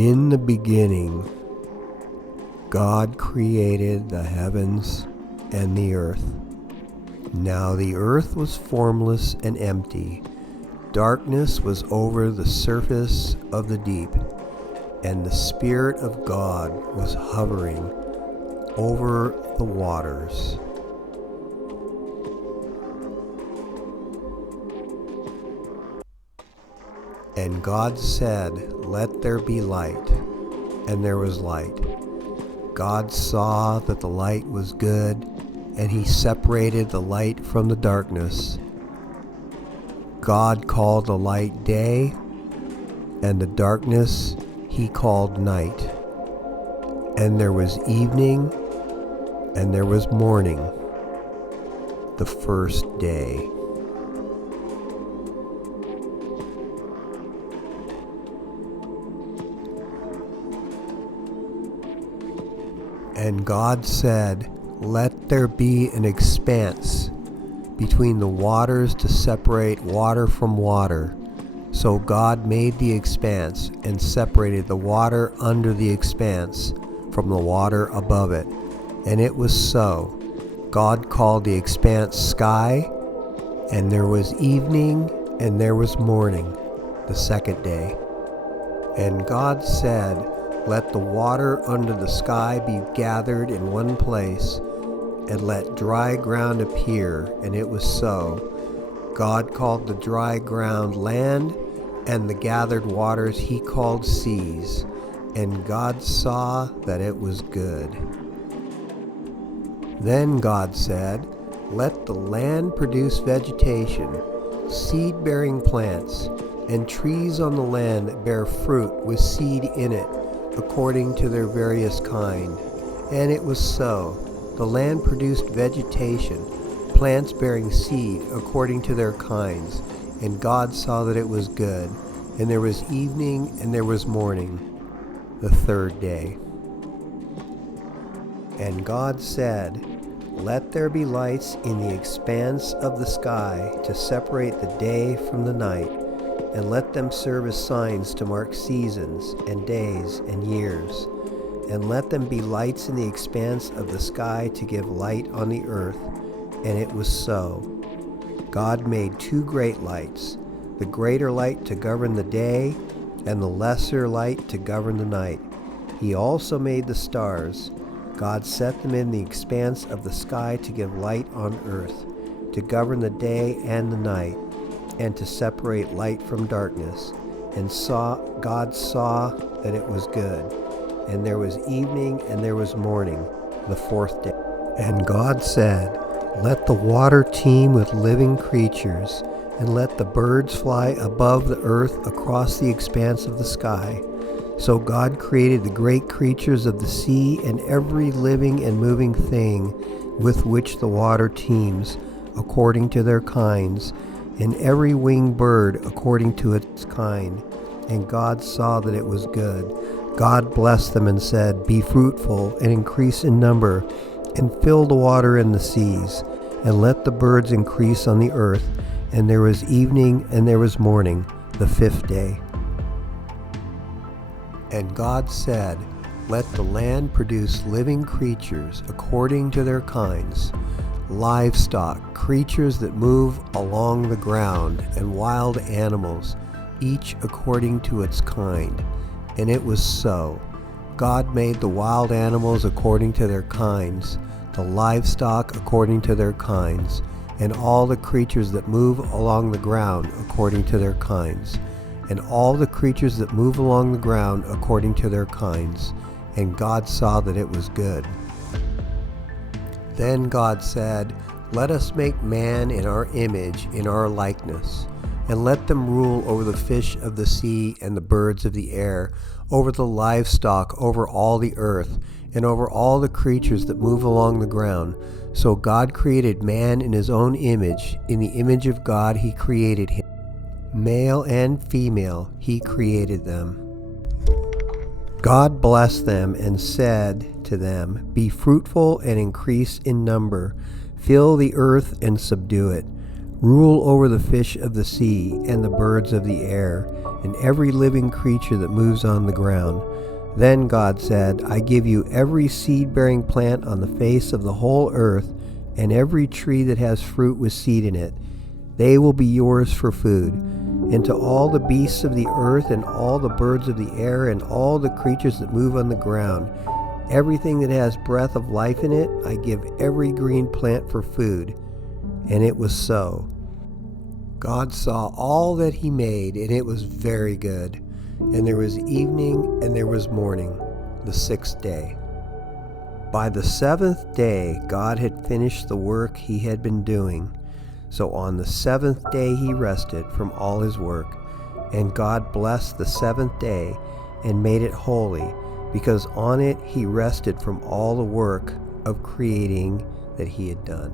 In the beginning, God created the heavens and the earth. Now the earth was formless and empty. Darkness was over the surface of the deep, and the Spirit of God was hovering over the waters. And God said, "Let there be light," and there was light. God saw that the light was good, and he separated the light from the darkness. God called the light day, and the darkness he called night. And there was evening, and there was morning, the first day. And God said, "Let there be an expanse between the waters to separate water from water." So God made the expanse and separated the water under the expanse from the water above it. And it was so. God called the expanse sky, and there was evening, and there was morning, the second day. And God said, "Let the water under the sky be gathered in one place, and let dry ground appear." And it was so. God called the dry ground land, and the gathered waters he called seas. And God saw that it was good. Then God said, "Let the land produce vegetation, seed-bearing plants, and trees on the land that bear fruit with seed in it, according to their various kind." And it was so. The land produced vegetation, plants bearing seed according to their kinds. And God saw that it was good. And there was evening, and there was morning, the third day. And God said, "Let there be lights in the expanse of the sky to separate the day from the night, and let them serve as signs to mark seasons and days and years. And let them be lights in the expanse of the sky to give light on the earth." And it was so. God made two great lights, the greater light to govern the day, and the lesser light to govern the night. He also made the stars. God set them in the expanse of the sky to give light on earth, to govern the day and the night, and to separate light from darkness. And God saw that it was good. And there was evening, and there was morning, the fourth day. And God said, "Let the water teem with living creatures, and let the birds fly above the earth across the expanse of the sky." So God created the great creatures of the sea and every living and moving thing with which the water teems, according to their kinds, and every winged bird according to its kind. And God saw that it was good. God blessed them and said, "Be fruitful and increase in number, and fill the water in the seas, and let the birds increase on the earth." And there was evening, and there was morning, the fifth day. And God said, "Let the land produce living creatures according to their kinds, livestock, creatures that move along the ground, and wild animals, each according to its kind." And it was so. God made the wild animals according to their kinds, the livestock according to their kinds, and all the creatures that move along the ground according to their kinds, and all the creatures that move along the ground according to their kinds. And God saw that it was good. Then God said, "Let us make man in our image, in our likeness, and let them rule over the fish of the sea and the birds of the air, over the livestock, over all the earth, and over all the creatures that move along the ground." So God created man in his own image. In the image of God he created him. Male and female he created them. God blessed them and said to them, "Be fruitful and increase in number. Fill the earth and subdue it. Rule over the fish of the sea and the birds of the air and every living creature that moves on the ground. Then God said, I give you every seed-bearing plant on the face of the whole earth and every tree that has fruit with seed in it. They will be yours for food. And to all the beasts of the earth and all the birds of the air and all the creatures that move on the ground, everything that has breath of life in it, I give every green plant for food. And it was so. God saw all that he made, and it was very good. And there was evening, and there was morning, the sixth day. By the seventh day, God had finished the work he had been doing. So on the seventh day he rested from all his work. And God blessed the seventh day and made it holy, because on it he rested from all the work of creating that he had done.